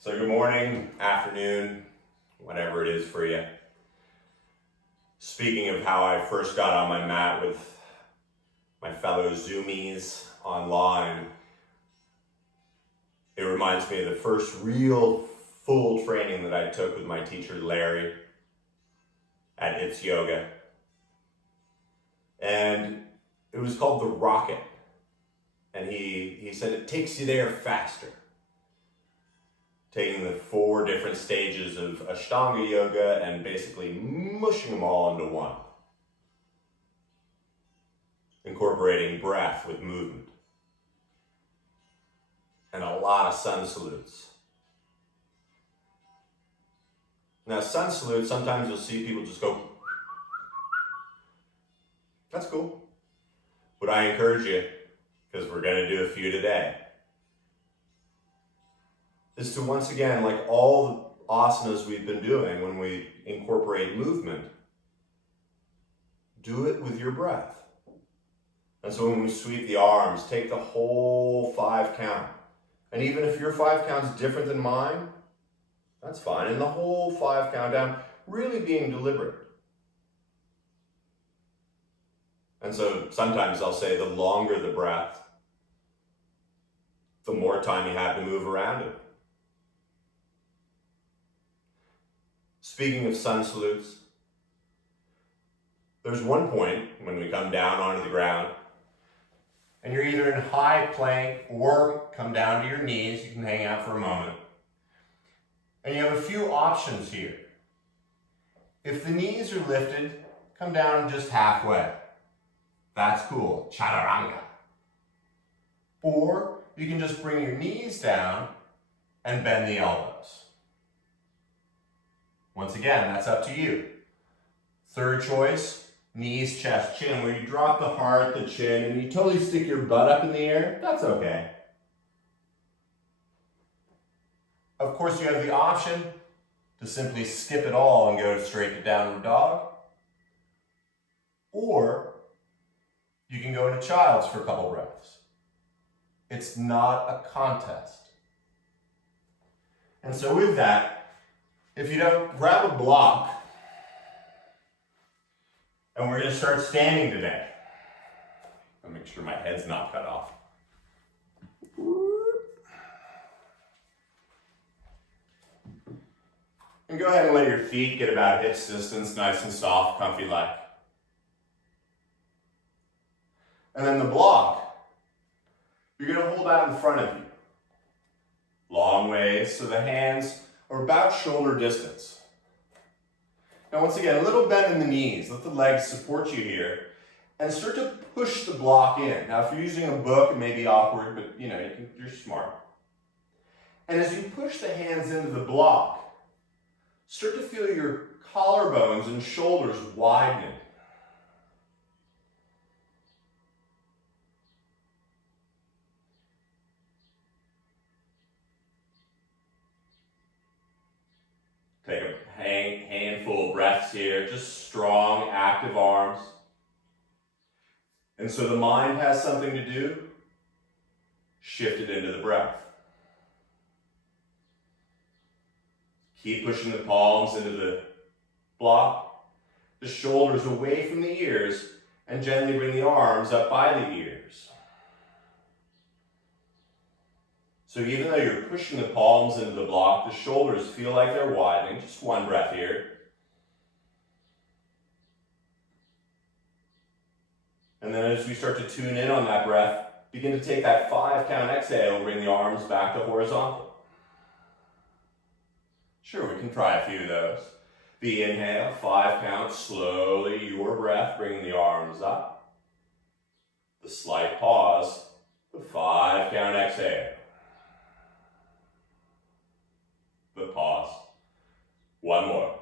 So good morning, afternoon, whatever it is for you. Speaking of how I first got on my mat with my fellow Zoomies online, it reminds me of the first real full training that I took with my teacher Larry at It's Yoga. And it was called the Rocket. And he said it takes you there faster. Taking the 4 different stages of Ashtanga yoga and basically mushing them all into one. Incorporating breath with movement. And a lot of sun salutes. Now sun salutes, sometimes you'll see people just go. That's cool. But I encourage you, because we're going to do a few today, is to once again, like all the asanas we've been doing when we incorporate movement, do it with your breath. And so when we sweep the arms, take the whole 5 count. And even if your 5 count is different than mine, that's fine. And the whole 5 count down, really being deliberate. And so sometimes I'll say the longer the breath, the more time you have to move around it. Speaking of sun salutes, there's one point when we come down onto the ground and you're either in high plank or come down to your knees. You can hang out for a moment. And you have a few options here. If the knees are lifted, come down just halfway. That's cool, chaturanga. Or you can just bring your knees down and bend the elbows. Once again, that's up to you. Third choice, knees, chest, chin, where you drop the heart, the chin, and you totally stick your butt up in the air. That's okay. Of course, you have the option to simply skip it all and go straight to downward dog. Or you can go into child's for a couple breaths. It's not a contest. And so with that, if you don't grab a block, and we're going to start standing today. I'll make sure my head's not cut off. And go ahead and let your feet get about hips distance, nice and soft, comfy like. And then the block, you're going to hold out in front of you. Long ways, so the hands are about shoulder distance. Now once again, a little bend in the knees. Let the legs support you here. And start to push the block in. Now if you're using a book, it may be awkward, but you're smart. And as you push the hands into the block, start to feel your collarbones and shoulders widening. Take a handful of breaths here, just strong, active arms. And so the mind has something to do, shift it into the breath. Keep pushing the palms into the block, the shoulders away from the ears, and gently bring the arms up by the ears. So even though you're pushing the palms into the block, the shoulders feel like they're widening. Just one breath here. And then as we start to tune in on that breath, begin to take that 5 count exhale and bring the arms back to horizontal. Sure, we can try a few of those. The inhale, 5 count, slowly, your breath, bringing the arms up. The slight pause, the 5 count exhale. The pause. One more.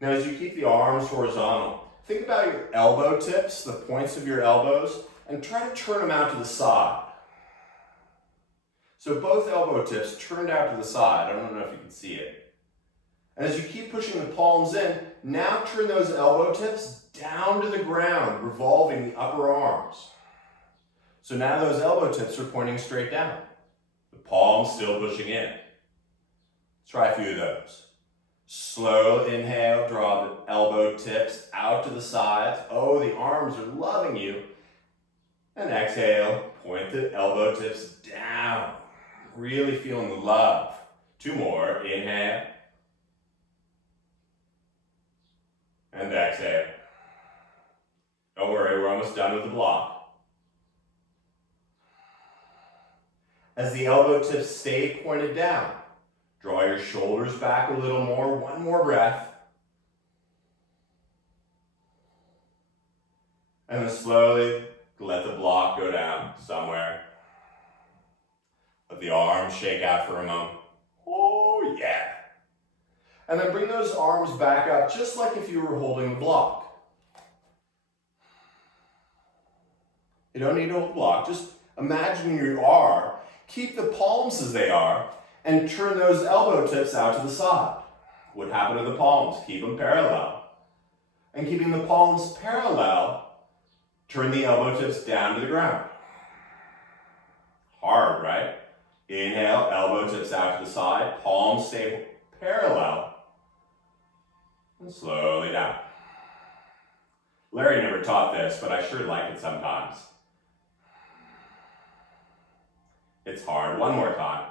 Now as you keep the arms horizontal, think about your elbow tips, the points of your elbows, and try to turn them out to the side. So both elbow tips turned out to the side. I don't know if you can see it. And as you keep pushing the palms in, now turn those elbow tips down to the ground, revolving the upper arms. So now those elbow tips are pointing straight down. The palms still pushing in. Let's try a few of those. Slow inhale, draw the elbow tips out to the sides. Oh, the arms are loving you. And exhale, point the elbow tips down. Really feeling the love. Two more. Inhale. And exhale. Don't worry, we're almost done with the block. As the elbow tips stay pointed down, draw your shoulders back a little more. One more breath. And then slowly let the block go down somewhere. Let the arms shake out for a moment. Oh, yeah. And then bring those arms back up just like if you were holding the block. You don't need to hold the block. Just imagine you are. Keep the palms as they are and turn those elbow tips out to the side. What happened to the palms? Keep them parallel. And keeping the palms parallel, turn the elbow tips down to the ground. Hard, right? Inhale, elbow tips out to the side, palms stay parallel, and slowly down. Larry never taught this, but I sure like it sometimes. It's hard. One more time.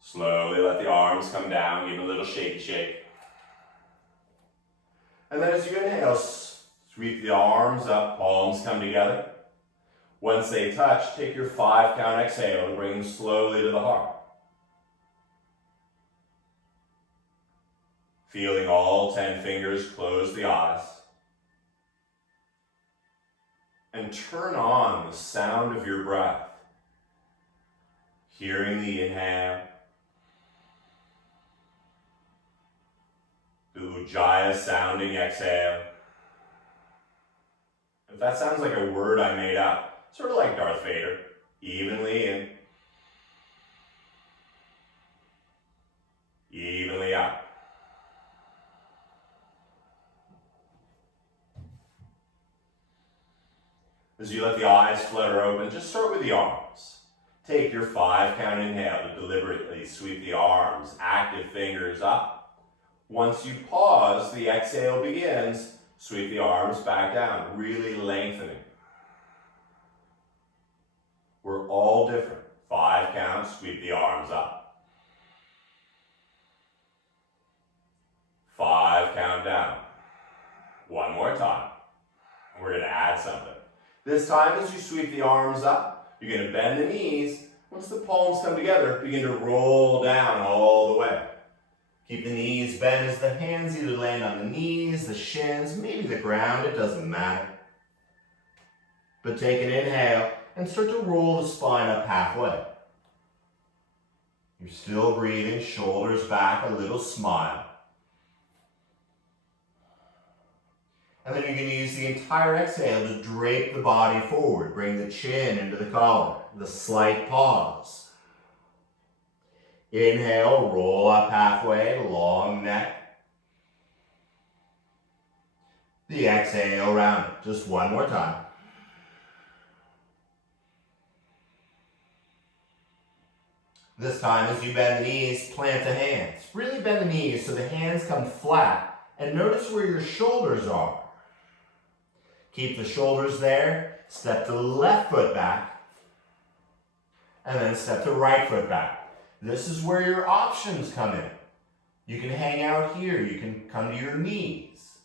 Slowly let the arms come down, give a little shaky shake. And then as you inhale, sweep the arms up, palms come together. Once they touch, take your 5 count exhale and bring them slowly to the heart. Feeling all 10 fingers close the eyes. And turn on the sound of your breath. Hearing the inhale. The Ujjayi sounding exhale. If that sounds like a word I made up, sort of like Darth Vader, evenly in, evenly out. As you let the eyes flutter open, just start with the arms. Take your 5 count inhale to deliberately sweep the arms, active fingers up. Once you pause, the exhale begins. Sweep the arms back down, really lengthening. We're all different. 5 counts, sweep the arms up. 5 count down. One more time. We're going to add something. This time, as you sweep the arms up, you're going to bend the knees. Once the palms come together, begin to roll down all the way. Keep the knees bent as the hands either land on the knees, the shins, maybe the ground, it doesn't matter. But take an inhale and start to roll the spine up halfway. You're still breathing, shoulders back, a little smile. And then you're going to use the entire exhale to drape the body forward. Bring the chin into the collar, the slight pause. Inhale, roll up halfway, long neck. The exhale, round it. Just one more time. This time, as you bend the knees, plant the hands. Really bend the knees so the hands come flat. And notice where your shoulders are. Keep the shoulders there. Step the left foot back. And then step the right foot back. This is where your options come in. You can hang out here. You can come to your knees.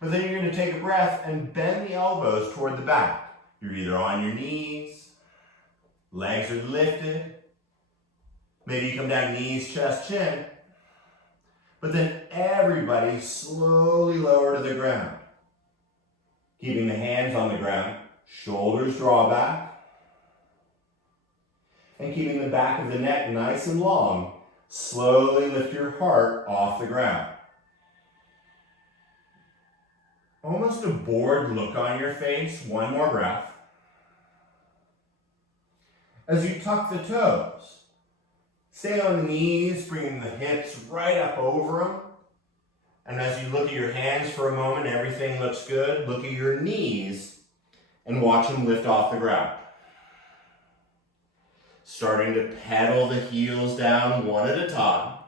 But then you're going to take a breath and bend the elbows toward the back. You're either on your knees, legs are lifted. Maybe you come down knees, chest, chin. But then everybody slowly lower to the ground. Keeping the hands on the ground, shoulders draw back. And keeping the back of the neck nice and long, slowly lift your heart off the ground. Almost a bored look on your face. One more breath. As you tuck the toes, Stay on the knees, bringing the hips right up over them. And as you look at your hands for a moment, everything looks good. Look at your knees and watch them lift off the ground. Starting to pedal the heels down one at a time.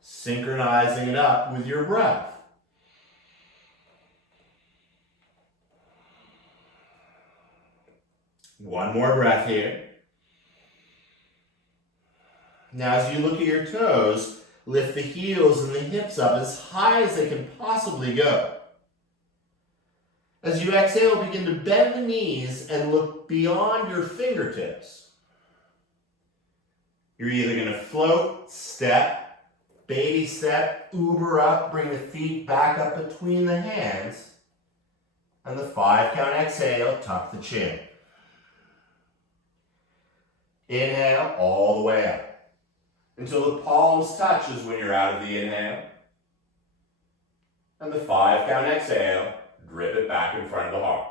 Synchronizing it up with your breath. One more breath here. Now as you look at your toes, lift the heels and the hips up as high as they can possibly go. As you exhale, begin to bend the knees and look beyond your fingertips. You're either going to float, step, baby step, Uber up, bring the feet back up between the hands. And the 5 count exhale, tuck the chin. Inhale all the way up. Until the palms touch is when you're out of the inhale. And the 5 count exhale, drip it back in front of the heart.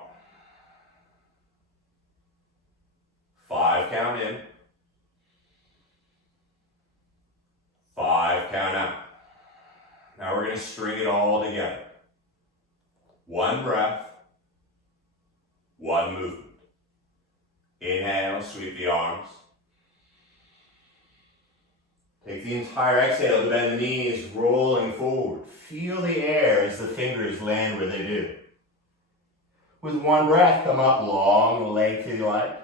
5 count in. 5 count out. Now we're going to string it all together. 1 breath, 1 movement. Inhale, sweep the arms. Take the entire exhale to bend the knees, rolling forward. Feel the air as the fingers land where they do. With 1 breath, come up long, lengthy like.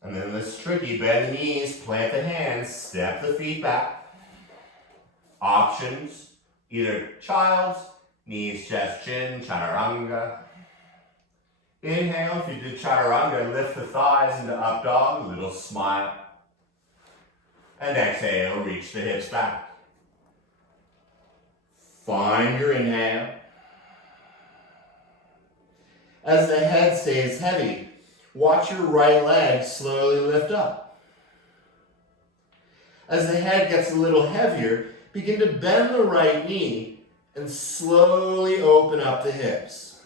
And then this tricky, bend the knees, plant the hands, step the feet back. Options, either child's, knees, chest, chin, chaturanga. Inhale, if you did chaturanga, lift the thighs into up dog, little smile. And exhale, reach the hips back. Find your inhale. As the head stays heavy, watch your right leg slowly lift up. As the head gets a little heavier, begin to bend the right knee and slowly open up the hips.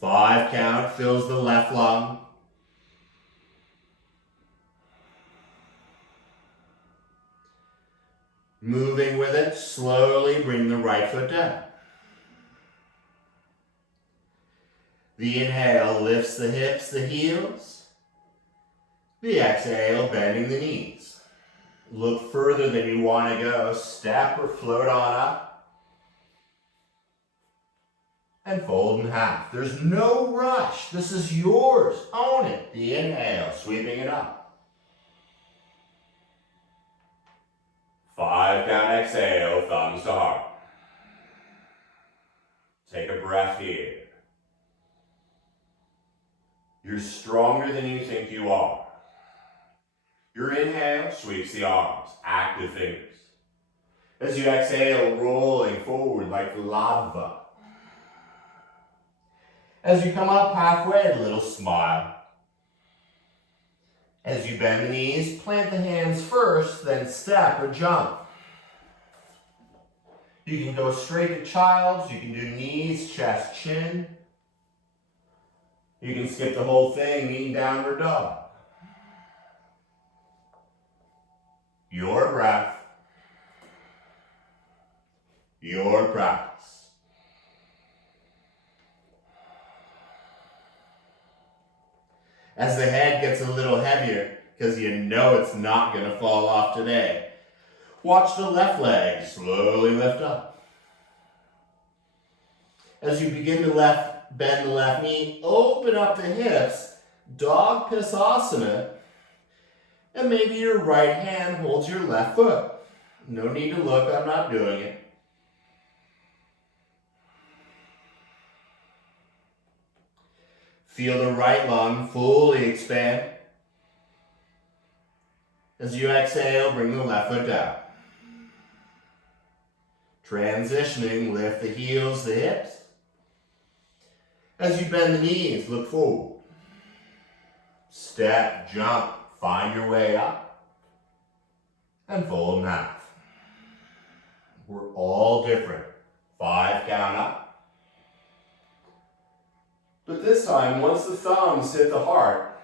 5 count fills the left lung. Moving with it, slowly bring the right foot down. The inhale lifts the hips, the heels. The exhale, bending the knees. Look further than you want to go. Step or float on up. And fold in half. There's no rush. This is yours. Own it. The inhale, sweeping it up. 5 count exhale, thumbs to heart. Take a breath here. You're stronger than you think you are. Your inhale sweeps the arms, active fingers. As you exhale, rolling forward like lava. As you come up halfway, a little smile. As you bend the knees, plant the hands first, then step or jump. You can go straight to child's, you can do knees, chest, chin. You can skip the whole thing, knee downward dog. Your breath, your practice. As the head gets a little heavier, because you know it's not going to fall off today, watch the left leg slowly lift up. As you begin to bend the left knee, open up the hips, dog pisasana, and maybe your right hand holds your left foot. No need to look, I'm not doing it. Feel the right lung fully expand. As you exhale, bring the left foot down. Transitioning, lift the heels, the hips. As you bend the knees, look forward. Step, jump, find your way up. And fold in half. We're all different. 5 count up. But this time, once the thumbs hit the heart,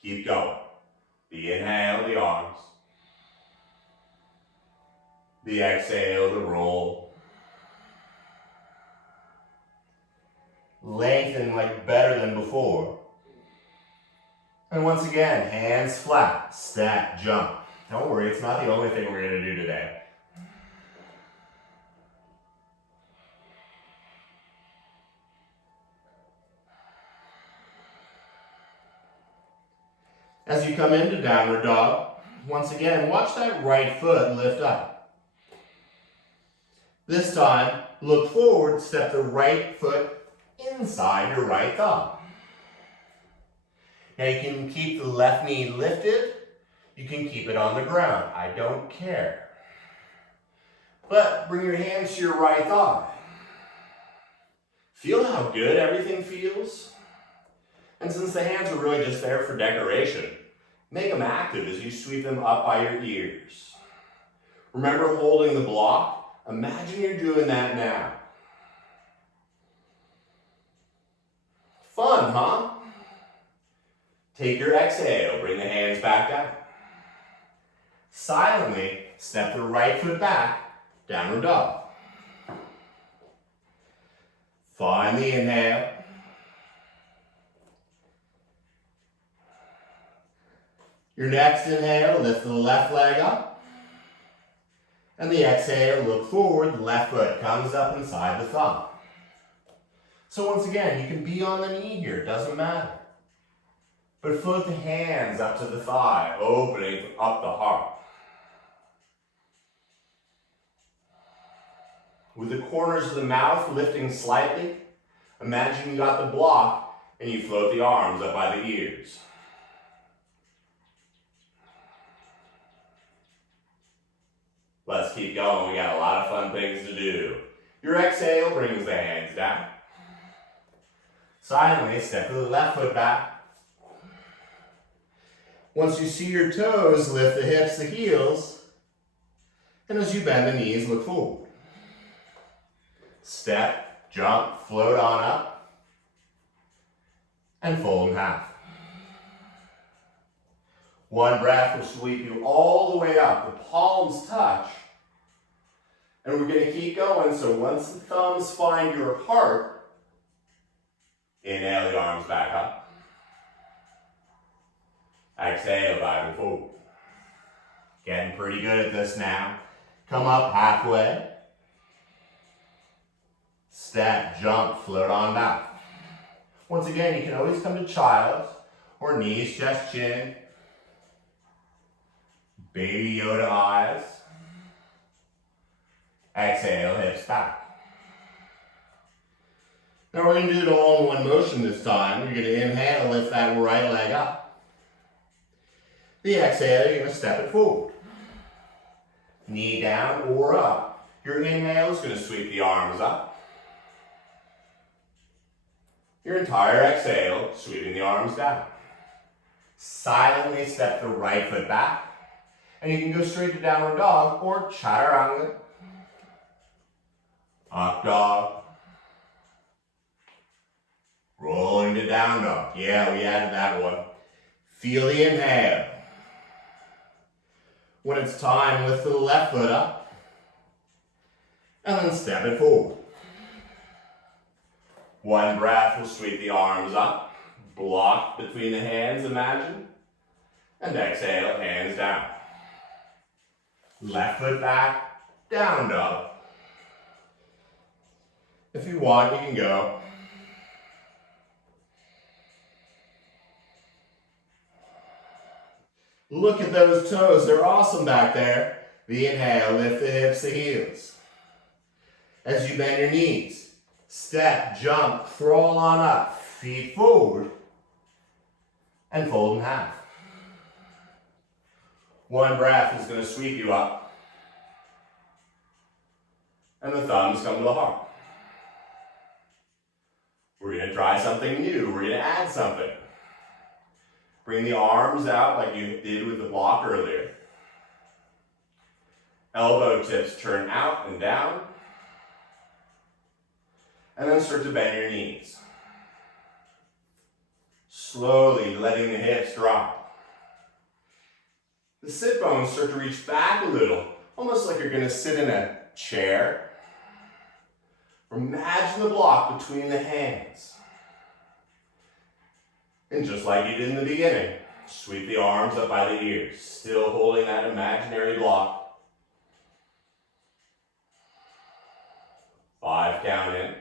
keep going. The inhale, the arms. The exhale, the roll. Lengthen like better than before. And once again, hands flat, stack, jump. Don't worry, it's not the only thing we're going to do today. As you come into downward dog, once again, watch that right foot lift up. This time, look forward, step the right foot inside your right thumb. Now you can keep the left knee lifted, you can keep it on the ground, I don't care. But bring your hands to your right thigh. Feel how good everything feels? And since the hands are really just there for decoration, make them active as you sweep them up by your ears. Remember holding the block? Imagine you're doing that now. Fun, huh? Take your exhale, bring the hands back down. Silently, step the right foot back, downward dog. Find the inhale. Your next inhale, lift the left leg up. And the exhale, look forward, the left foot comes up inside the thumb. So once again, you can be on the knee here, it doesn't matter. But float the hands up to the thigh, opening up the heart. With the corners of the mouth lifting slightly, imagine you got the block and you float the arms up by the ears. Let's keep going, we got a lot of fun things to do. Your exhale brings the hands down. Silently step the left foot back. Once you see your toes, lift the hips, the heels, and as you bend the knees, look forward. Step, jump, float on up, and fold in half. One breath will sweep you all the way up. The palms touch. And we're going to keep going, so once the thumbs find your heart, inhale the arms back up. Exhale, back and forward. Getting pretty good at this now. Come up halfway. Step, jump, float on back. Once again, you can always come to child's or knees, chest, chin. Baby Yoda eyes. Exhale, hips back. Now we're going to do it all in one motion this time. You're going to inhale, lift that right leg up. The exhale, you're going to step it forward. Knee down or up. Your inhale is going to sweep the arms up. Your entire exhale, sweeping the arms down. Silently step the right foot back. And you can go straight to downward dog or chaturanga. Up dog. Rolling to down dog. Yeah, we added that one. Feel the inhale. When it's time, lift the left foot up. And then step it forward. One breath will sweep the arms up. Block between the hands, imagine. And exhale, hands down. Left foot back, down dog. If you want, you can go. Look at those toes, they're awesome back there. The inhale, lift the hips, the heels. As you bend your knees, step, jump, crawl on up, feet forward, and fold in half. One breath is going to sweep you up. And the thumbs come to the heart. We're going to try something new. We're going to add something. Bring the arms out like you did with the block earlier. Elbow tips turn out and down. And then start to bend your knees. Slowly letting the hips drop. The sit bones start to reach back a little, almost like you're going to sit in a chair. Imagine the block between the hands. And just like you did in the beginning, sweep the arms up by the ears, still holding that imaginary block. 5 count in.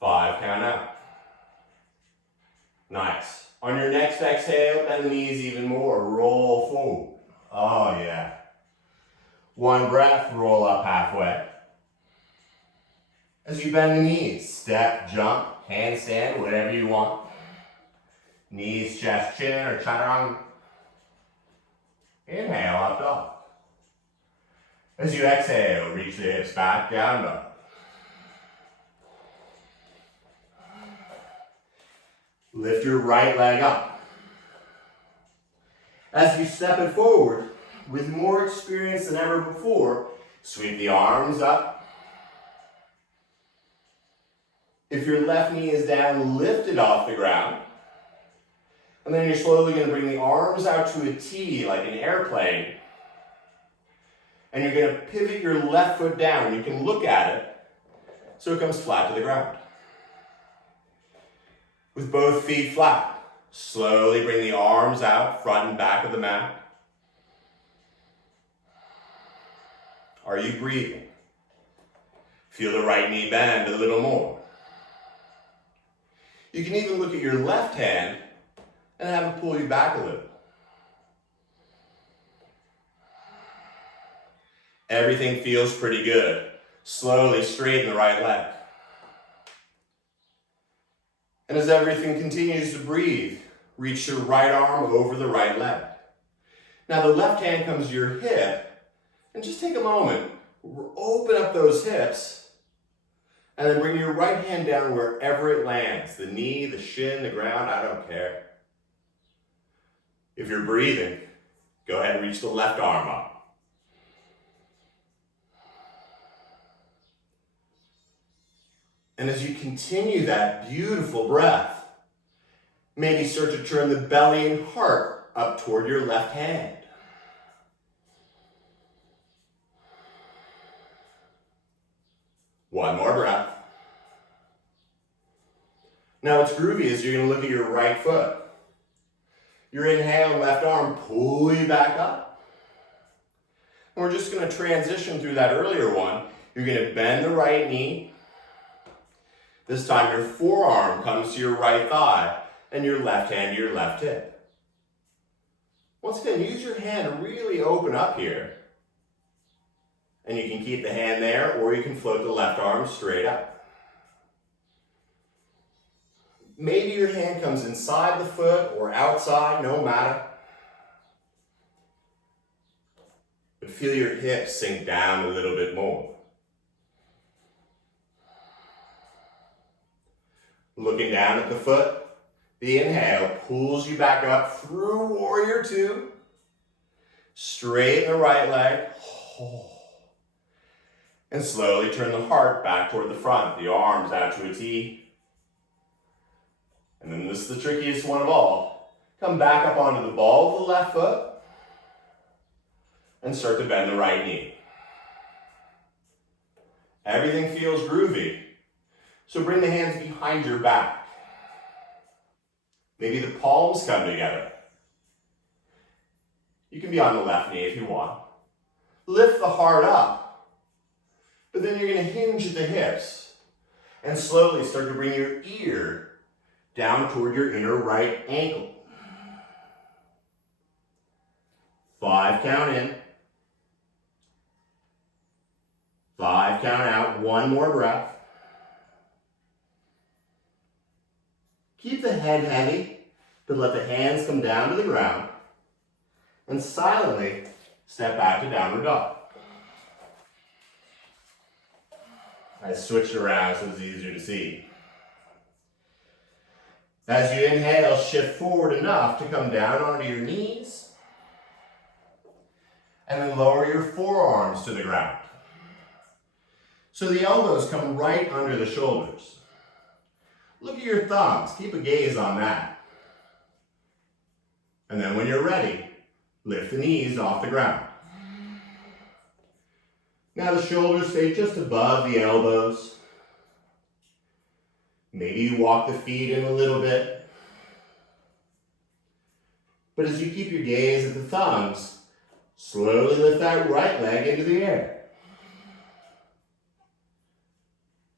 5 count out. Nice. On your next exhale, bend the knees even more. Roll forward. Oh yeah. 1 breath, roll up halfway. As you bend the knees, step, jump, handstand, whatever you want. Knees, chest, chin, or chaturanga. Inhale, up dog. As you exhale, reach the hips back, down dog. Lift your right leg up. As you step it forward, with more experience than ever before, sweep the arms up. If your left knee is down, lift it off the ground. And then you're slowly going to bring the arms out to a T like an airplane. And you're going to pivot your left foot down. You can look at it so it comes flat to the ground. With both feet flat, slowly bring the arms out, front and back of the mat. Are you breathing? Feel the right knee bend a little more. You can even look at your left hand and have it pull you back a little. Everything feels pretty good. Slowly straighten the right leg. And as everything continues to breathe, reach your right arm over the right leg. Now the left hand comes to your hip, and just take a moment, open up those hips, and then bring your right hand down wherever it lands, the knee, the shin, the ground, I don't care. If you're breathing, go ahead and reach the left arm up. And as you continue that beautiful breath, maybe start to turn the belly and heart up toward your left hand. One more breath. Now what's groovy is you're going to look at your right foot. Your inhale, left arm, pull you back up. And we're just going to transition through that earlier one. You're going to bend the right knee. This time your forearm comes to your right thigh and your left hand to your left hip. Once again, use your hand to really open up here. And you can keep the hand there, or you can float the left arm straight up. Maybe your hand comes inside the foot or outside, no matter. But feel your hips sink down a little bit more. Looking down at the foot, the inhale pulls you back up through warrior two. Straighten the right leg. And slowly turn the heart back toward the front, the arms out to a T. And then this is the trickiest one of all. Come back up onto the ball of the left foot and start to bend the right knee. Everything feels groovy. So bring the hands behind your back. Maybe the palms come together. You can be on the left knee if you want. Lift the heart up, but then you're going to hinge at the hips and slowly start to bring your ear down toward your inner right ankle. 5 count in. 5 count out. One more breath. Keep the head heavy, but let the hands come down to the ground. And silently step back to downward dog. I switched around so it's easier to see. As you inhale, shift forward enough to come down onto your knees. And then lower your forearms to the ground. So the elbows come right under the shoulders. Look at your thumbs. Keep a gaze on that. And then when you're ready, lift the knees off the ground. Now the shoulders stay just above the elbows. Maybe you walk the feet in a little bit. But as you keep your gaze at the thumbs, slowly lift that right leg into the air.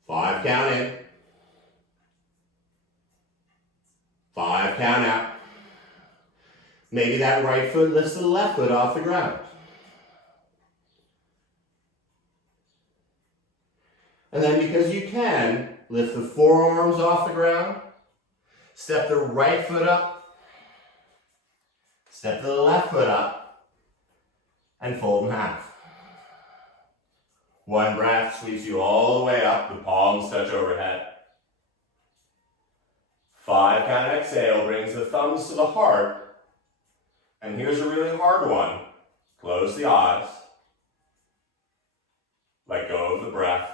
5 count in. 5 count out. Maybe that right foot lifts the left foot off the ground. And then because you can, lift the forearms off the ground. Step the right foot up. Step the left foot up. And fold in half. One breath sweeps you all the way up. The palms touch overhead. 5 count exhale brings the thumbs to the heart. And here's a really hard one. Close the eyes. Let go of the breath.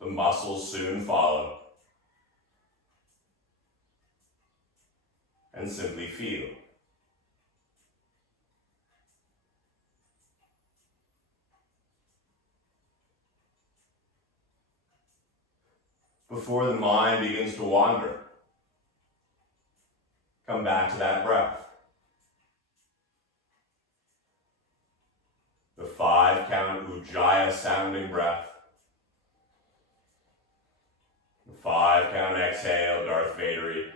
The muscles soon follow. And simply feel. Before the mind begins to wander, come back to that breath. The 5 count Ujjayi sounding breath. The 5 count exhale, Darth Vader-y.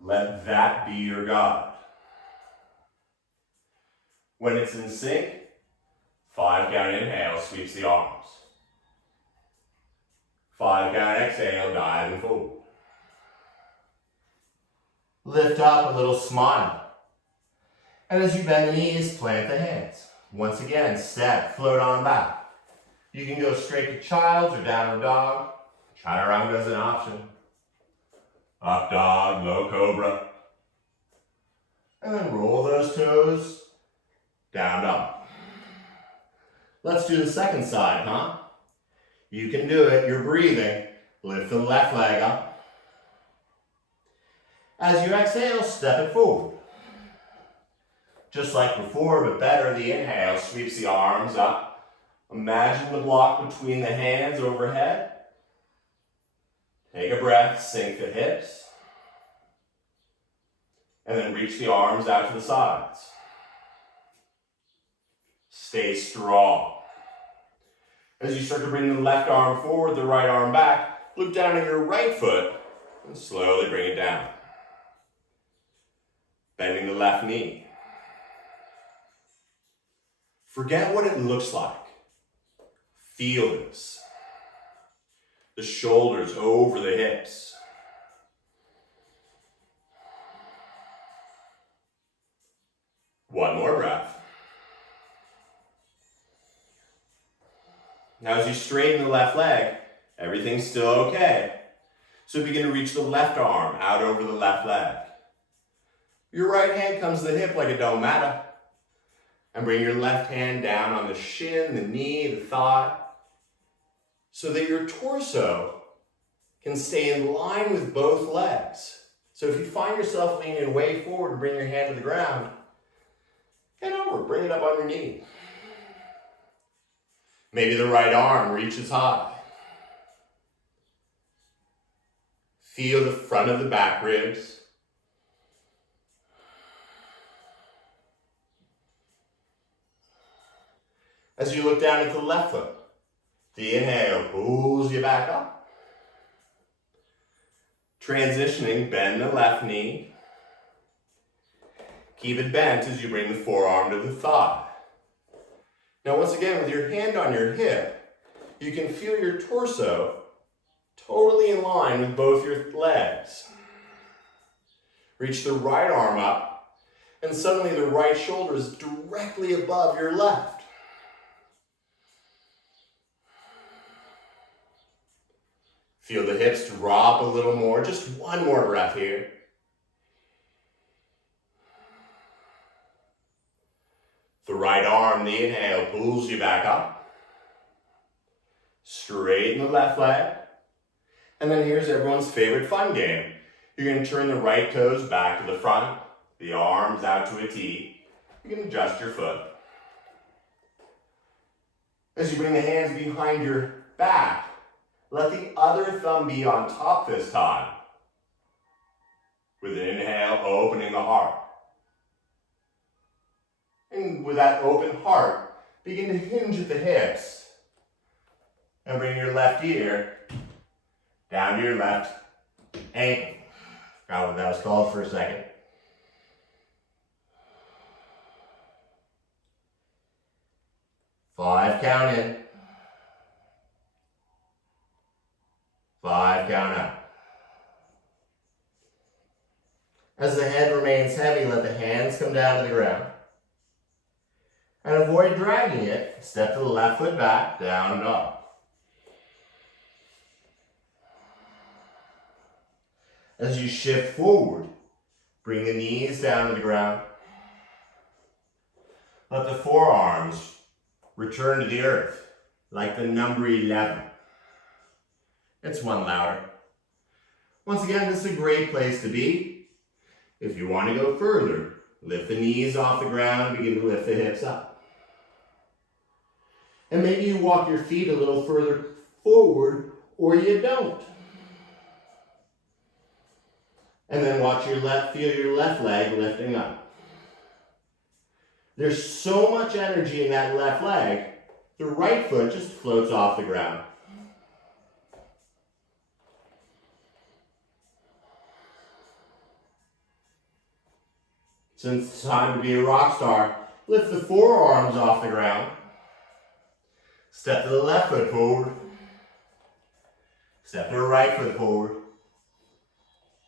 Let that be your God. When it's in sync, 5 count inhale sweeps the arms. 5 count exhale, dive and fold. Lift up a little smile. And as you bend the knees, plant the hands. Once again, step, float on back. You can go straight to child's or downward dog. Chaturanga is an option. Up dog, low cobra. And then roll those toes, down dog. Let's do the second side, huh? You can do it, you're breathing. Lift the left leg up. As you exhale, step it forward. Just like before, but better, the inhale sweeps the arms up. Imagine the block between the hands overhead. Take a breath, sink the hips. And then reach the arms out to the sides. Stay strong. As you start to bring the left arm forward, the right arm back, look down at your right foot and slowly bring it down. Bending the left knee. Forget what it looks like. Feel this. The shoulders over the hips. One more breath. Now as you straighten the left leg, everything's still okay. So begin to reach the left arm out over the left leg. Your right hand comes to the hip like it don't matter. And bring your left hand down on the shin, the knee, the thigh, so that your torso can stay in line with both legs. So if you find yourself leaning way forward and bring your hand to the ground, head over, bring it up on your knee. Maybe the right arm reaches high. Feel the front of the back ribs. As you look down at the left foot, the inhale pulls you back up. Transitioning, bend the left knee. Keep it bent as you bring the forearm to the thigh. Now once again, with your hand on your hip, you can feel your torso totally in line with both your legs. Reach the right arm up, and suddenly the right shoulder is directly above your left. Feel the hips drop a little more. Just one more breath here. The right arm arm, the inhale, pulls you back up. Straighten the left leg. And then here's everyone's favorite fun game. You're going to turn the right toes back to the front, the arms out to a T. You can adjust your foot. As you bring the hands behind your back, let the other thumb be on top this time. With an inhale, opening the heart. And with that open heart, begin to hinge at the hips. And bring your left ear down to your left ankle. Forgot what that was called for a second. Five count in. 5 count out. As the head remains heavy, let the hands come down to the ground. And avoid dragging it. Step to the left foot back, down and up. As you shift forward, bring the knees down to the ground. Let the forearms return to the earth, like the number 11. It's one louder. Once again, this is a great place to be. If you want to go further, lift the knees off the ground, begin to lift the hips up. And maybe you walk your feet a little further forward, or you don't. And then feel your left leg lifting up. There's so much energy in that left leg, the right foot just floats off the ground. Since it's time to be a rock star, lift the forearms off the ground. Step to the left foot forward. Step to the right foot forward.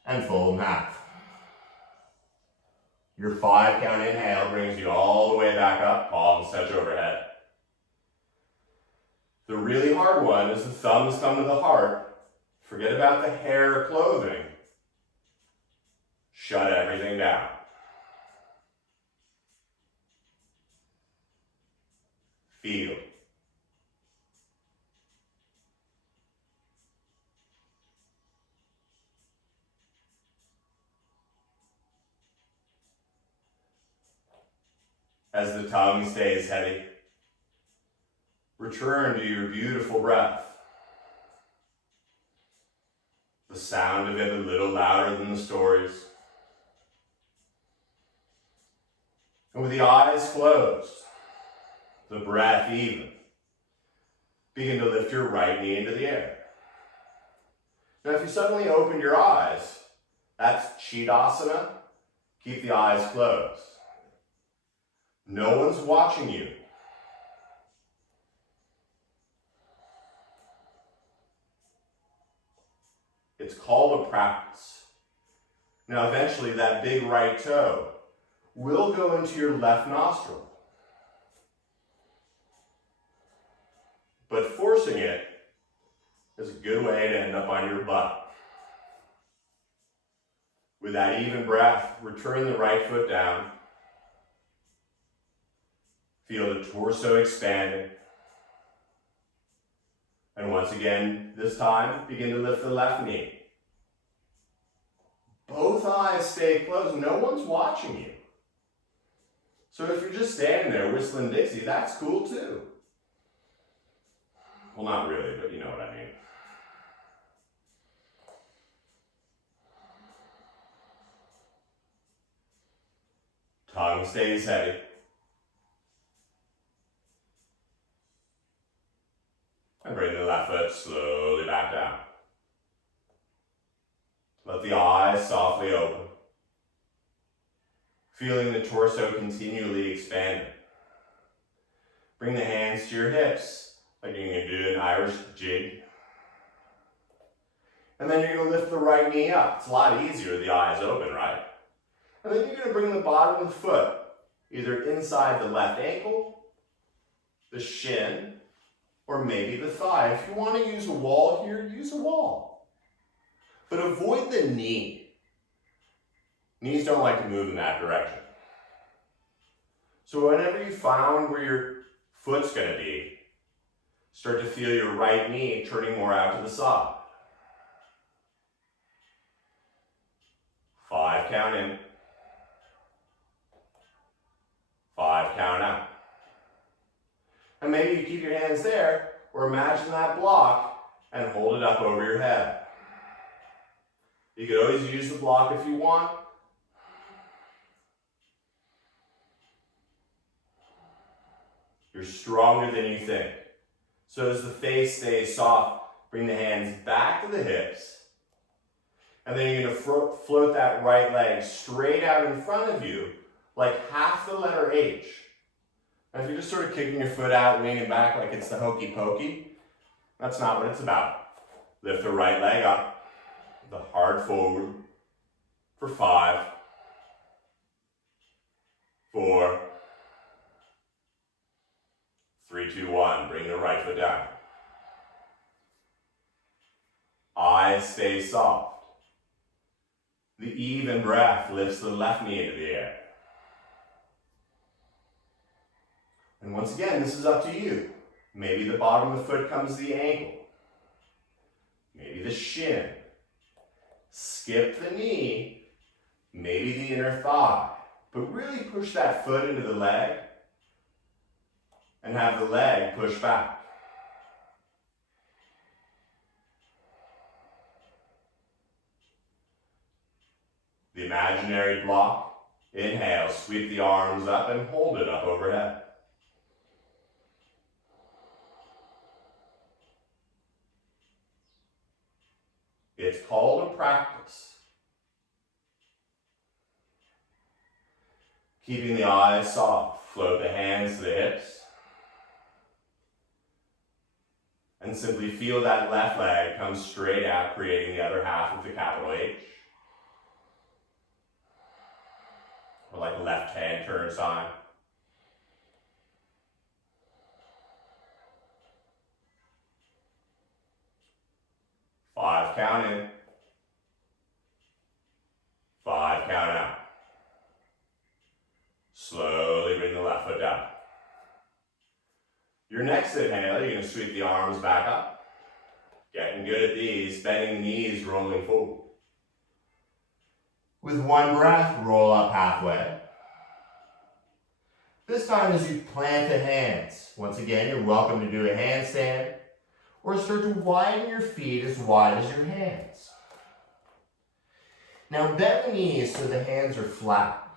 And fold in half. Your 5 count inhale brings you all the way back up, palms touch overhead. The really hard one is the thumbs come to the heart. Forget about the hair or clothing. Shut everything down. Feel. As the tongue stays heavy, return to your beautiful breath. The sound of it a little louder than the stories. And with the eyes closed, the breath even, begin to lift your right knee into the air. Now if you suddenly open your eyes, that's Chitasana. Keep the eyes closed. No one's watching you. It's called a practice. Now eventually that big right toe will go into your left nostril. But forcing it is a good way to end up on your butt. With that even breath, return the right foot down. Feel the torso expanding. And once again, this time, begin to lift the left knee. Both eyes stay closed. No one's watching you. So if you're just standing there whistling Dixie, that's cool too. Well, not really, but you know what I mean. Tongue stays heavy. And bring the left foot slowly back down. Let the eyes softly open. Feeling the torso continually expanding. Bring the hands to your hips, like you're going to do an Irish jig. And then you're going to lift the right knee up. It's a lot easier with the eyes open, right? And then you're going to bring the bottom of the foot either inside the left ankle, the shin, or maybe the thigh. If you want to use a wall here, use a wall. But avoid the knee. Knees don't like to move in that direction. So whenever you found where your foot's going to be, start to feel your right knee turning more out to the side. 5 count in. 5 count out. And maybe you keep your hands there, or imagine that block and hold it up over your head. You could always use the block if you want. You're stronger than you think. So as the face stays soft, bring the hands back to the hips. And then you're going to float that right leg straight out in front of you, like half the letter H. And if you're just sort of kicking your foot out, leaning back like it's the hokey pokey, that's not what it's about. Lift the right leg up, the hard forward for 5, 4, 3, 2, 1. Bring the right foot down. Eyes stay soft. The even breath lifts the left knee into the air. And once again, this is up to you. Maybe the bottom of the foot comes to the ankle. Maybe the shin. Skip the knee. Maybe the inner thigh. But really push that foot into the leg and have the leg push back. The imaginary block. Inhale, sweep the arms up and hold it up overhead. It's called a practice. Keeping the eyes soft, float the hands to the hips. And simply feel that left leg come straight out, creating the other half of the capital H. Or like a left hand turn sign. Five count in. 5 count out. Slowly bring the left foot down. Your next inhale, you're going to sweep the arms back up. Getting good at these, bending the knees, rolling forward. With one breath, roll up halfway. This time as you plant the hands, once again, you're welcome to do a handstand or start to widen your feet as wide as your hands. Now bend the knees so the hands are flat.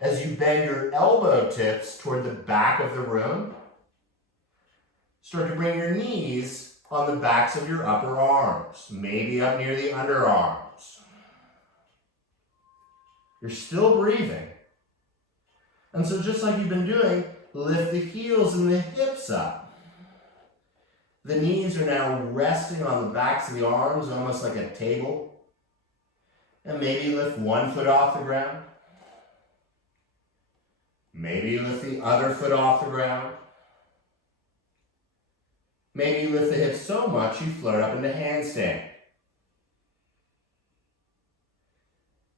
As you bend your elbow tips toward the back of the room, start to bring your knees on the backs of your upper arms, maybe up near the underarms. You're still breathing. And so just like you've been doing, lift the heels and the hips up. The knees are now resting on the backs of the arms, almost like a table. And maybe lift one foot off the ground. Maybe lift the other foot off the ground. Maybe lift the hips so much you float up into handstand.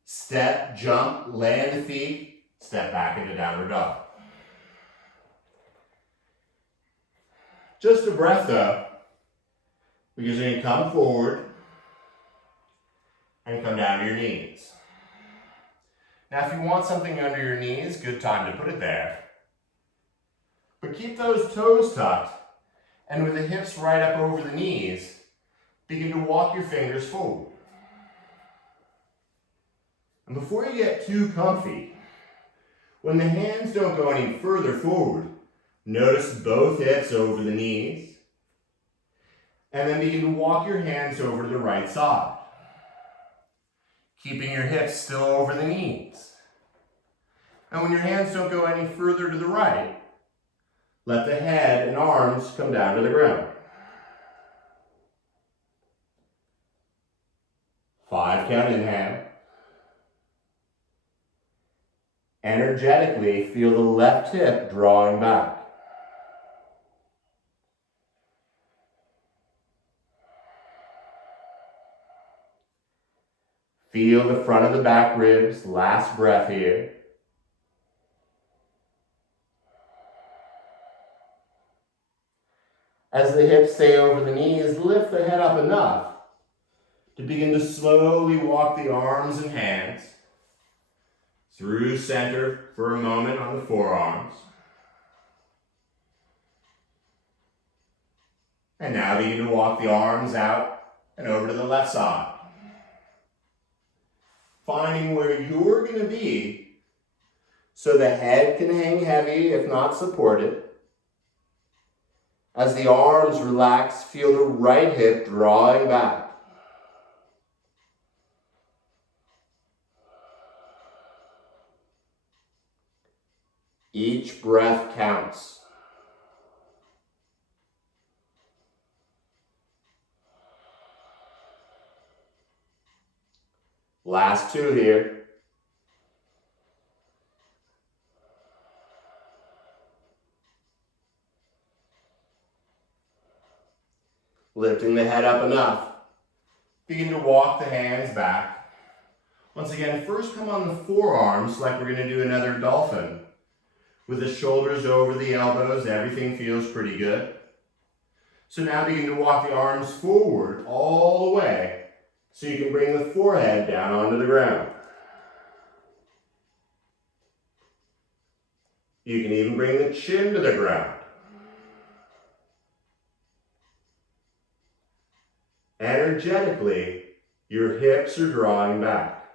Step, jump, land the feet, step back into downward dog. Just a breath though, because you're going to come forward and come down to your knees. Now if you want something under your knees, good time to put it there. But keep those toes tucked, and with the hips right up over the knees, begin to walk your fingers forward. And before you get too comfy, when the hands don't go any further forward, notice both hips over the knees, and then begin to walk your hands over to the right side, keeping your hips still over the knees. And when your hands don't go any further to the right, let the head and arms come down to the ground. 5 count inhale. Energetically feel the left hip drawing back. Feel the front of the back ribs, last breath here. As the hips stay over the knees, lift the head up enough to begin to slowly walk the arms and hands through center for a moment on the forearms. And now begin to walk the arms out and over to the left side. Finding where you're going to be so the head can hang heavy if not supported. As the arms relax, feel the right hip drawing back. Each breath counts. Last two here. Lifting the head up enough. Begin to walk the hands back. Once again, first come on the forearms like we're going to do another dolphin. With the shoulders over the elbows, everything feels pretty good. So now begin to walk the arms forward all the way so you can bring the forehead down onto the ground. You can even bring the chin to the ground. Energetically, your hips are drawing back.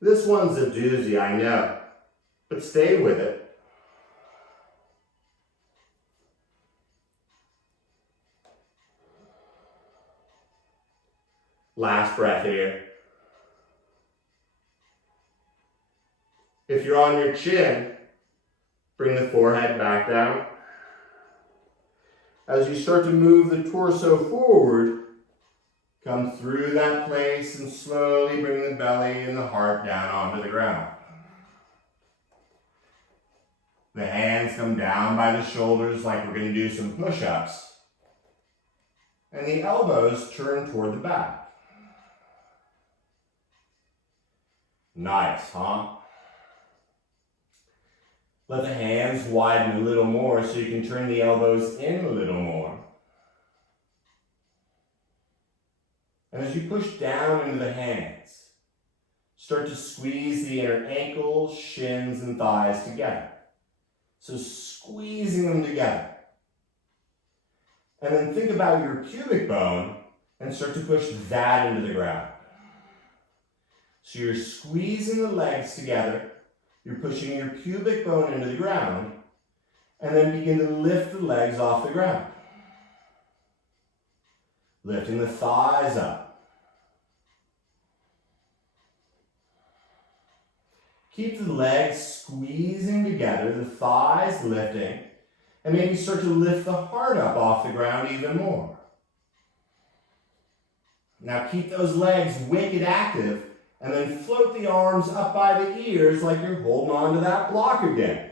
This one's a doozy, I know, but stay with it. Last breath here. If you're on your chin, bring the forehead back down. As you start to move the torso forward, come through that place and slowly bring the belly and the heart down onto the ground. The hands come down by the shoulders like we're going to do some push-ups. And the elbows turn toward the back. Nice, huh? Let the hands widen a little more so you can turn the elbows in a little more. And as you push down into the hands, start to squeeze the inner ankles, shins, and thighs together. So squeezing them together. And then think about your pubic bone and start to push that into the ground. So you're squeezing the legs together, you're pushing your pubic bone into the ground, and then begin to lift the legs off the ground. Lifting the thighs up. Keep the legs squeezing together, the thighs lifting, and maybe start to lift the heart up off the ground even more. Now keep those legs wicked active, and then float the arms up by the ears like you're holding on to that block again.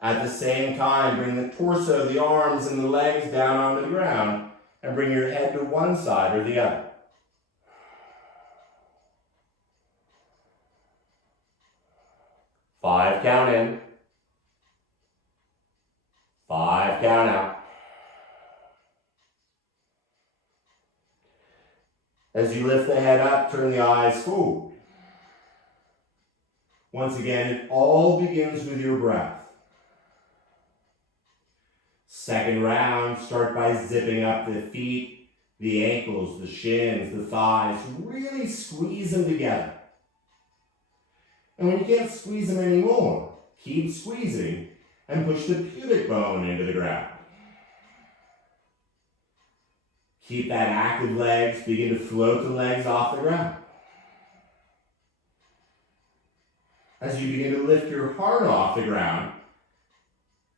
At the same time, bring the torso, the arms, and the legs down onto the ground, and bring your head to one side or the other. Five count in. 5 count out. As you lift the head up, turn the eyes forward. Once again, it all begins with your breath. Second round, start by zipping up the feet, the ankles, the shins, the thighs. Really squeeze them together. And when you can't squeeze them anymore, keep squeezing and push the pubic bone into the ground. Keep that active legs, begin to float the legs off the ground. As you begin to lift your heart off the ground,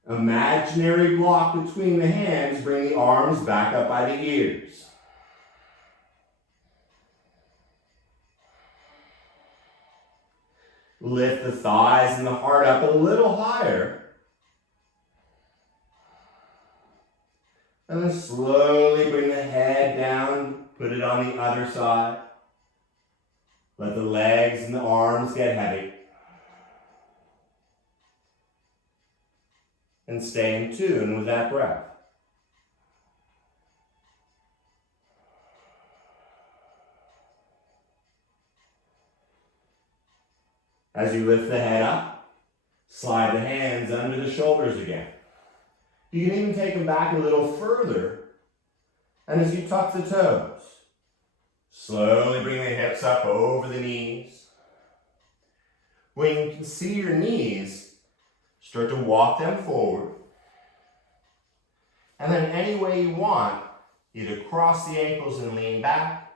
imaginary block between the hands, bring the arms back up by the ears. Lift the thighs and the heart up a little higher. And then slowly bring the head down, put it on the other side. Let the legs and the arms get heavy. And stay in tune with that breath. As you lift the head up, slide the hands under the shoulders again. You can even take them back a little further. And as you tuck the toes, slowly bring the hips up over the knees. When you can see your knees, start to walk them forward. And then any way you want, either cross the ankles and lean back,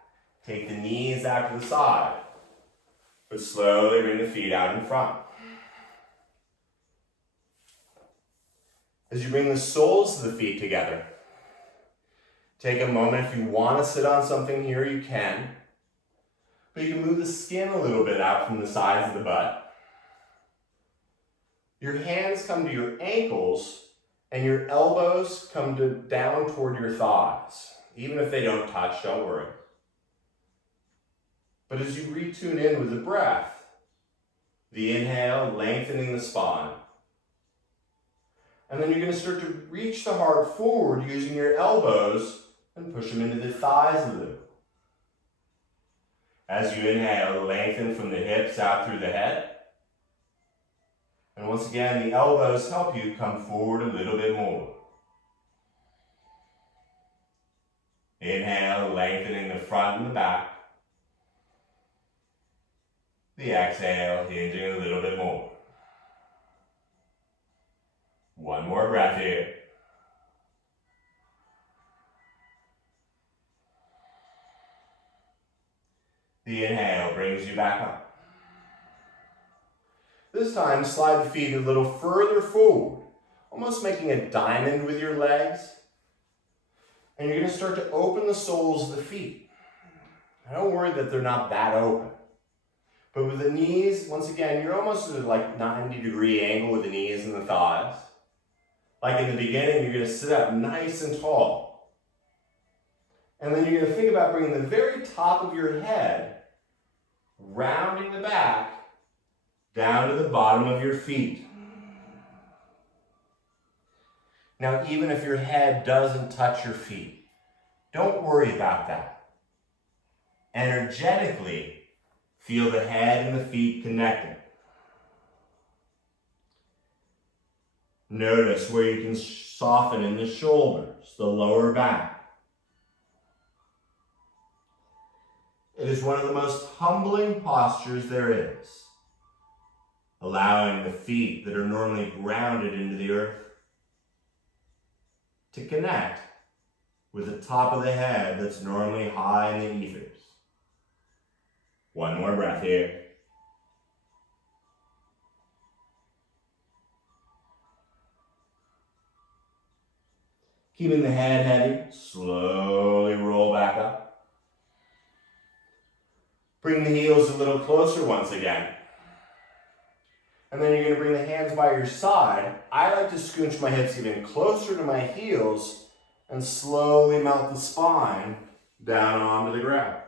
take the knees out to the side, but slowly bring the feet out in front. As you bring the soles of the feet together, take a moment. If you want to sit on something here, you can. But you can move the skin a little bit out from the sides of the butt. Your hands come to your ankles and your elbows come down toward your thighs. Even if they don't touch, don't worry. But as you retune in with the breath, the inhale, lengthening the spine. And then you're going to start to reach the heart forward using your elbows and push them into the thighs a little. As you inhale, lengthen from the hips out through the head. And once again, the elbows help you come forward a little bit more. Inhale, lengthening the front and the back. The exhale, hinging a little bit more. One more breath here. The inhale brings you back up. This time, slide the feet a little further forward, almost making a diamond with your legs. And you're going to start to open the soles of the feet. Now, don't worry that they're not that open. But with the knees, once again, you're almost at like 90-degree angle with the knees and the thighs. Like in the beginning, you're going to sit up nice and tall. And then you're going to think about bringing the very top of your head, rounding the back, down to the bottom of your feet. Now, even if your head doesn't touch your feet, don't worry about that. Energetically, feel the head and the feet connecting. Notice where you can soften in the shoulders, the lower back. It is one of the most humbling postures there is. Allowing the feet that are normally grounded into the earth to connect with the top of the head that's normally high in the ethers. One more breath here. Keeping the head heavy, slowly roll back up. Bring the heels a little closer once again. And then you're going to bring the hands by your side. I like to scooch my hips even closer to my heels and slowly melt the spine down onto the ground,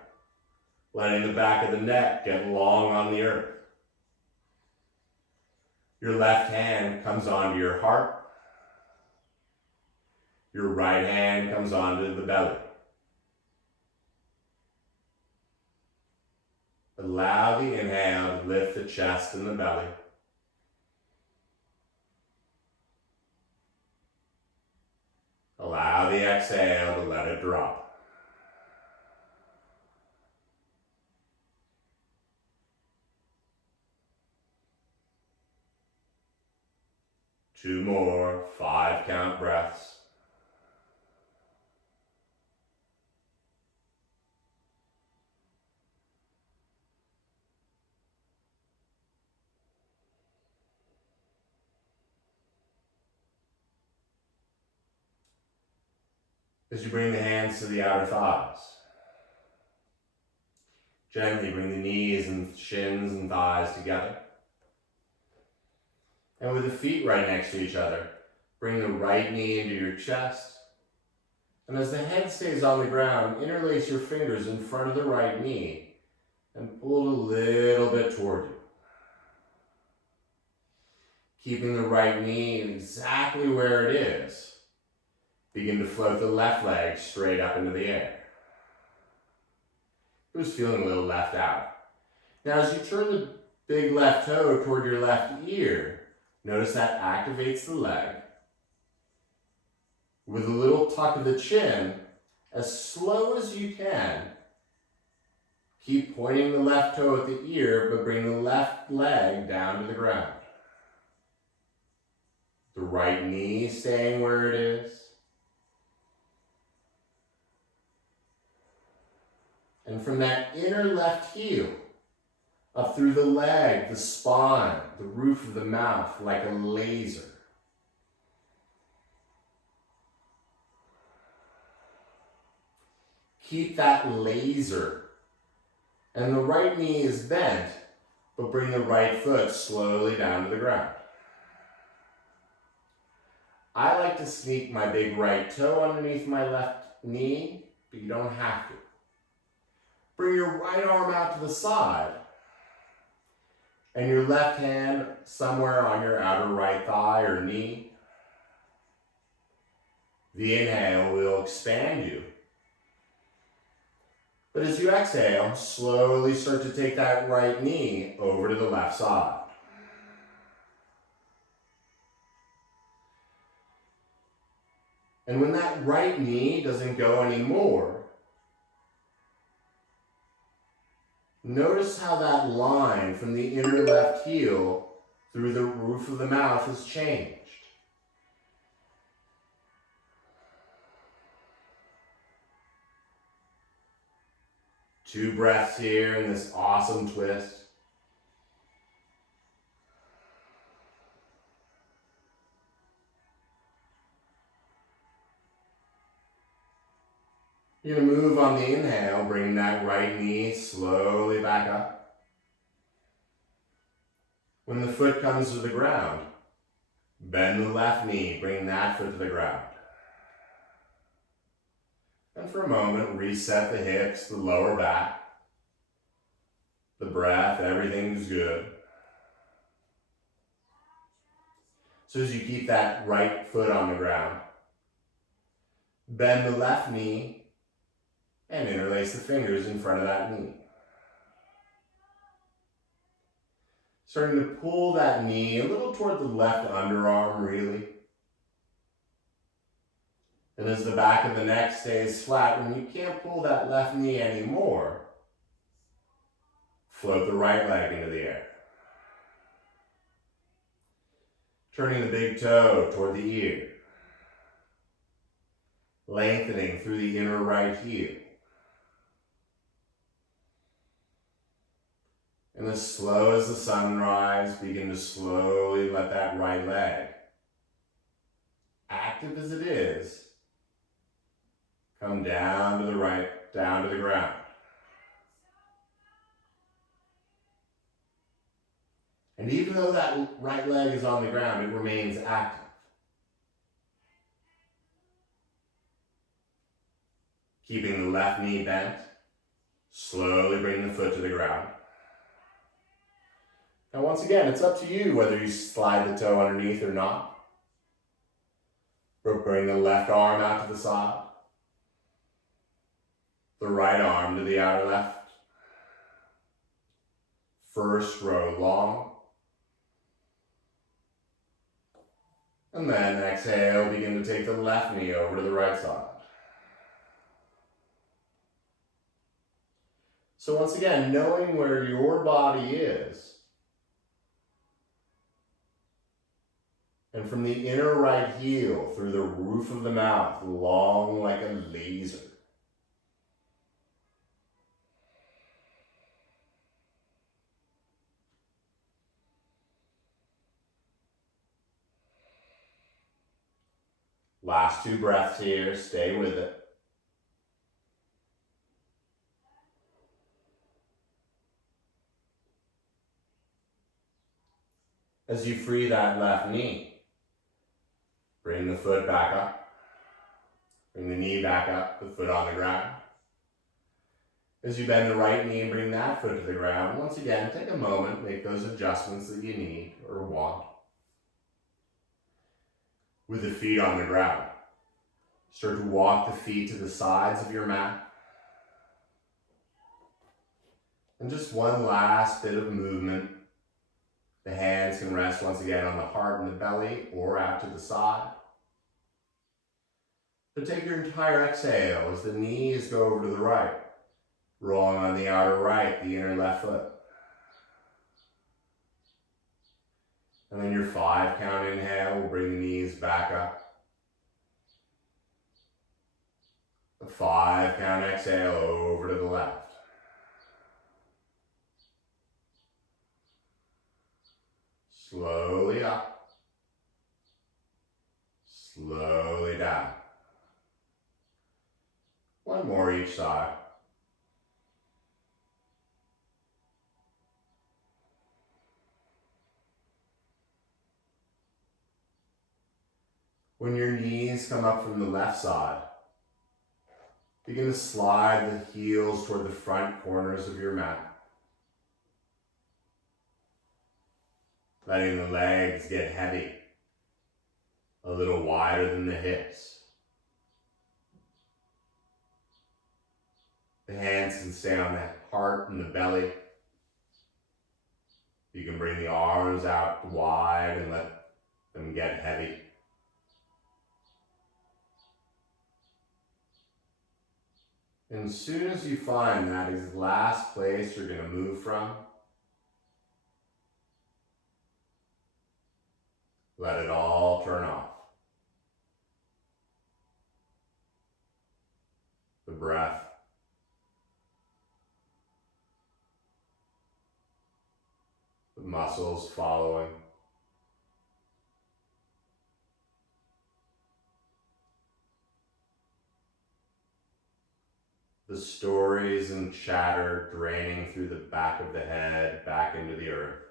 letting the back of the neck get long on the earth. Your left hand comes onto your heart. Your right hand comes onto the belly. Allow the inhale to lift the chest and the belly. Allow the exhale to let it drop. Two more 5-count breaths. As you bring the hands to the outer thighs, gently bring the knees and shins and thighs together. And with the feet right next to each other, bring the right knee into your chest And as the head stays on the ground, interlace your fingers in front of the right knee and pull it a little bit toward you. Keeping the right knee exactly where it is, begin to float the left leg straight up into the air. Who's feeling a little left out? Now as you turn the big left toe toward your left ear, notice that activates the leg. With a little tuck of the chin, as slow as you can, keep pointing the left toe at the ear, but bring the left leg down to the ground. The right knee staying where it is. And from that inner left heel, up through the leg, the spine, the roof of the mouth, like a laser. Keep that laser. And the right knee is bent, but bring the right foot slowly down to the ground. I like to sneak my big right toe underneath my left knee, but you don't have to. Bring your right arm out to the side, and your left hand somewhere on your outer right thigh or knee. The inhale will expand you. But as you exhale, slowly start to take that right knee over to the left side. And when that right knee doesn't go anymore, notice how that line from the inner left heel through the roof of the mouth has changed. Two breaths here in this awesome twist. You're going to move on the inhale, bring that right knee slowly back up. When the foot comes to the ground, bend the left knee, bring that foot to the ground. And for a moment, reset the hips, the lower back, the breath, everything's good. So as you keep that right foot on the ground, bend the left knee and interlace the fingers in front of that knee. Starting to pull that knee a little toward the left underarm, really. And as the back of the neck stays flat, when you can't pull that left knee anymore, float the right leg into the air. Turning the big toe toward the ear. Lengthening through the inner right heel. And as slow as the sunrise, begin to slowly let that right leg, active as it is, come down to the right, down to the ground. And even though that right leg is on the ground, it remains active. Keeping the left knee bent, slowly bring the foot to the ground. Now once again, it's up to you whether you slide the toe underneath or not. Or bring the left arm out to the side. The right arm to the outer left. First row long. And then exhale, begin to take the left knee over to the right side. So once again, knowing where your body is, and from the inner right heel through the roof of the mouth, long like a laser. Last two breaths here, stay with it. As you free that left knee, bring the foot back up. Bring the knee back up, the foot on the ground. As you bend the right knee and bring that foot to the ground, once again, take a moment, make those adjustments that you need or want. With the feet on the ground, start to walk the feet to the sides of your mat. And just one last bit of movement. The hands can rest once again on the heart and the belly or out to the side. So take your entire exhale as the knees go over to the right, rolling on the outer right, the inner left foot. And then your 5 count inhale will bring the knees back up. The 5 count exhale over to the left. Slowly up. Slowly down. One more each side. When your knees come up from the left side, begin to slide the heels toward the front corners of your mat. Letting the legs get heavy, a little wider than the hips. The hands can stay on the heart and the belly. You can bring the arms out wide and let them get heavy. And as soon as you find that is the last place you're going to move from, let it all turn off. The breath, the muscles following. The stories and chatter draining through the back of the head, back into the earth.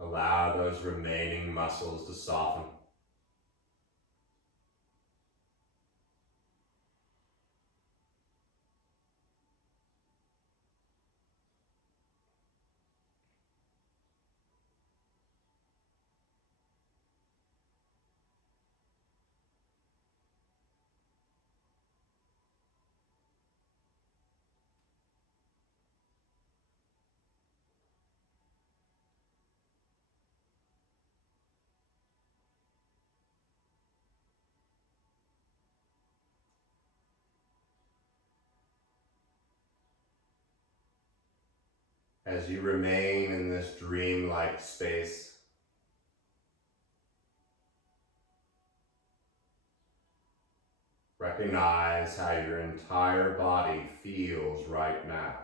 Allow those remaining muscles to soften. As you remain in this dreamlike space, recognize how your entire body feels right now.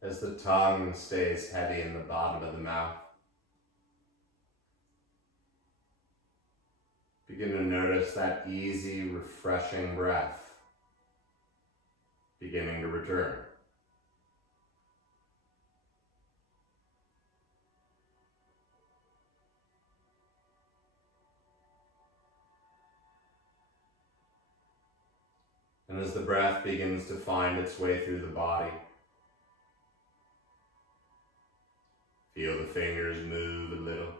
As the tongue stays heavy in the bottom of the mouth, begin to notice that easy, refreshing breath beginning to return. And as the breath begins to find its way through the body, feel the fingers move a little.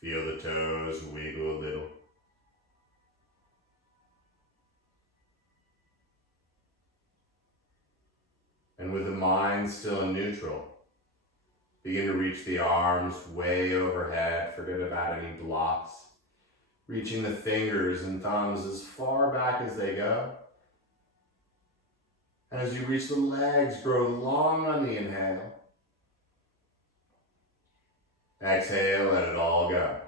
Feel the toes wiggle a little. And with the mind mind still in neutral. Begin to reach the arms way overhead. Forget about any blocks. Reaching the fingers and thumbs as far back as they go. And as you reach the legs, grow long on the inhale. Exhale, let it all go.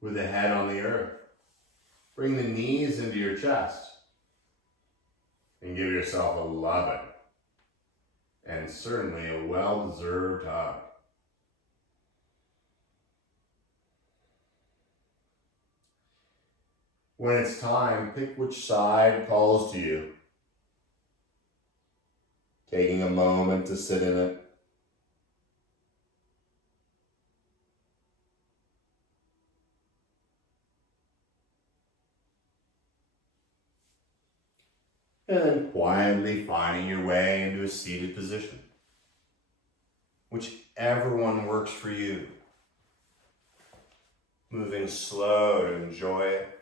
With the head on the earth, bring the knees into your chest and give yourself a loving and certainly a well-deserved hug. When it's time, pick which side calls to you. Taking a moment to sit in it. And then quietly finding your way into a seated position. Whichever one works for you. Moving slow to enjoy it.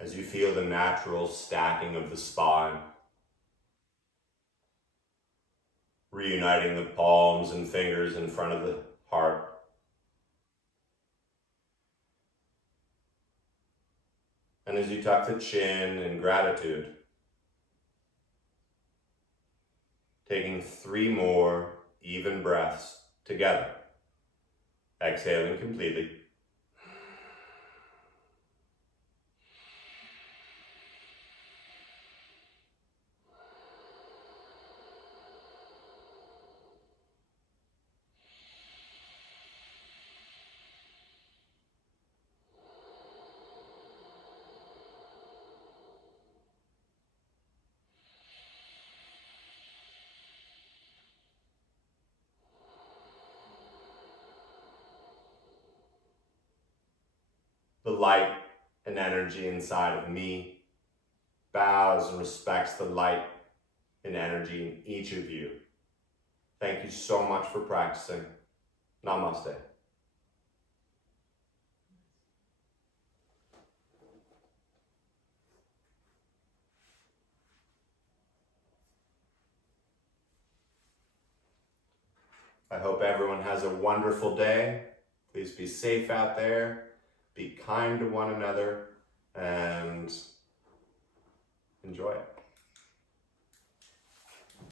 As you feel the natural stacking of the spine, reuniting the palms and fingers in front of the heart. And as you tuck the chin in gratitude, taking 3 more even breaths together, exhaling completely. The light and energy inside of me bows and respects the light and energy in each of you. Thank you so much for practicing. Namaste. I hope everyone has a wonderful day. Please be safe out there. Be kind to one another and enjoy it.